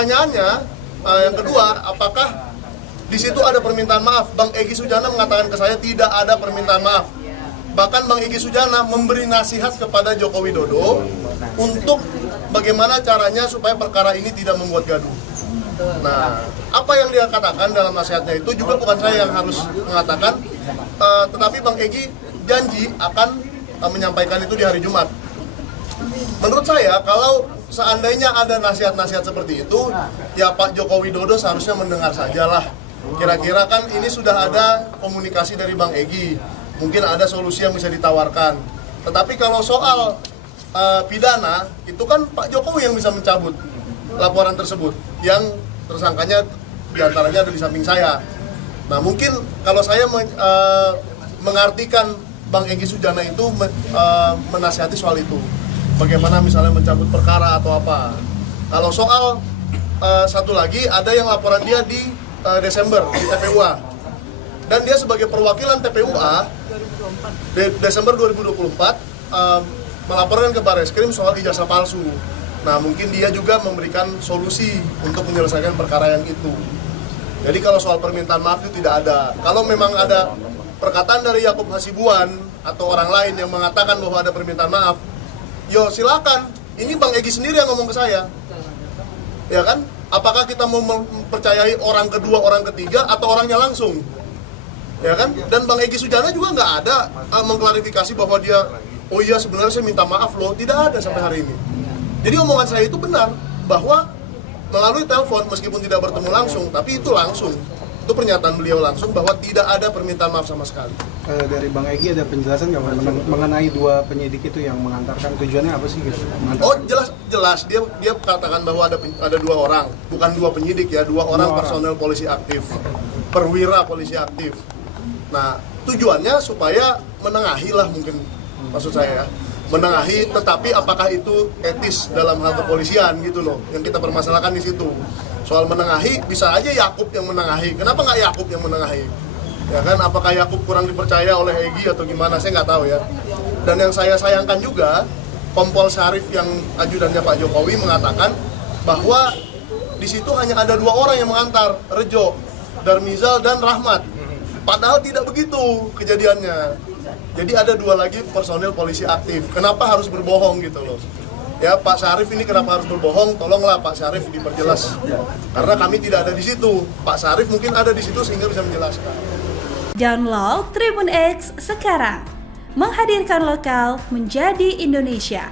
pertanyaannya yang kedua, apakah di situ ada permintaan maaf? Bang Egy Sujana mengatakan ke saya tidak ada permintaan maaf. Bahkan Bang Egy Sujana memberi nasihat kepada Joko Widodo untuk bagaimana caranya supaya perkara ini tidak membuat gaduh. Nah, apa yang dia katakan dalam nasihatnya itu juga bukan saya yang harus mengatakan, tetapi Bang Egy janji akan menyampaikan itu di hari Jumat. Menurut saya, kalau seandainya ada nasihat-nasihat seperti itu, ya Pak Joko Widodo seharusnya mendengar sajalah. Kira-kira kan ini sudah ada komunikasi dari Bang Egy, mungkin ada solusi yang bisa ditawarkan. Tetapi kalau soal pidana, itu kan Pak Jokowi yang bisa mencabut laporan tersebut, yang tersangkanya diantaranya ada di samping saya. Nah, mungkin kalau saya mengartikan Bang Egy Sujana itu menasihati soal itu, bagaimana misalnya mencabut perkara atau apa. Kalau soal satu lagi, ada yang laporan dia di Desember di TPUA, dan dia sebagai perwakilan TPUA di Desember 2024 melaporkan ke Barreskrim soal ijazah palsu. Nah, mungkin dia juga memberikan solusi untuk menyelesaikan perkara yang itu. Jadi kalau soal permintaan maaf itu tidak ada. Kalau memang ada perkataan dari Yakub Hasibuan atau orang lain yang mengatakan bahwa ada permintaan maaf, yo silakan. Ini Bang Egy sendiri yang ngomong ke saya, ya kan? Apakah kita mau mempercayai orang kedua, orang ketiga, atau orangnya langsung? Ya kan? Dan Bang Egy Sujana juga nggak ada mengklarifikasi bahwa dia, oh iya sebenarnya saya minta maaf loh. Tidak ada sampai hari ini. Jadi omongan saya itu benar, bahwa melalui telepon meskipun tidak bertemu langsung, tapi itu langsung. Itu pernyataan beliau langsung bahwa tidak ada permintaan maaf sama sekali. Dari Bang Egy ada penjelasan nggak mengenai dua penyidik itu yang mengantarkan, tujuannya apa sih gitu? Oh jelas dia katakan bahwa ada dua orang, bukan dua penyidik ya, dua orang personel polisi aktif, perwira polisi aktif. Nah, tujuannya supaya menengahi lah mungkin, maksud saya ya, menengahi, tetapi apakah itu etis dalam hal kepolisian gitu loh, yang kita permasalahkan di situ. Soal menengahi, bisa aja Yakub yang menengahi, kenapa nggak Yakub yang menengahi? Ya kan, apakah Yakub kurang dipercaya oleh Egy atau gimana, saya nggak tahu ya. Dan yang saya sayangkan juga, Kompol Syarif yang ajudannya Pak Jokowi mengatakan bahwa di situ hanya ada dua orang yang mengantar, Rejo, Darmizal, dan Rahmat. Padahal tidak begitu kejadiannya. Jadi ada dua lagi personil polisi aktif. Kenapa harus berbohong gitu loh? Ya Pak Syarif ini kenapa harus berbohong? Tolonglah Pak Syarif diperjelas. Karena kami tidak ada di situ. Pak Syarif mungkin ada di situ sehingga bisa menjelaskan. Download Tribun X sekarang. Menghadirkan lokal menjadi Indonesia.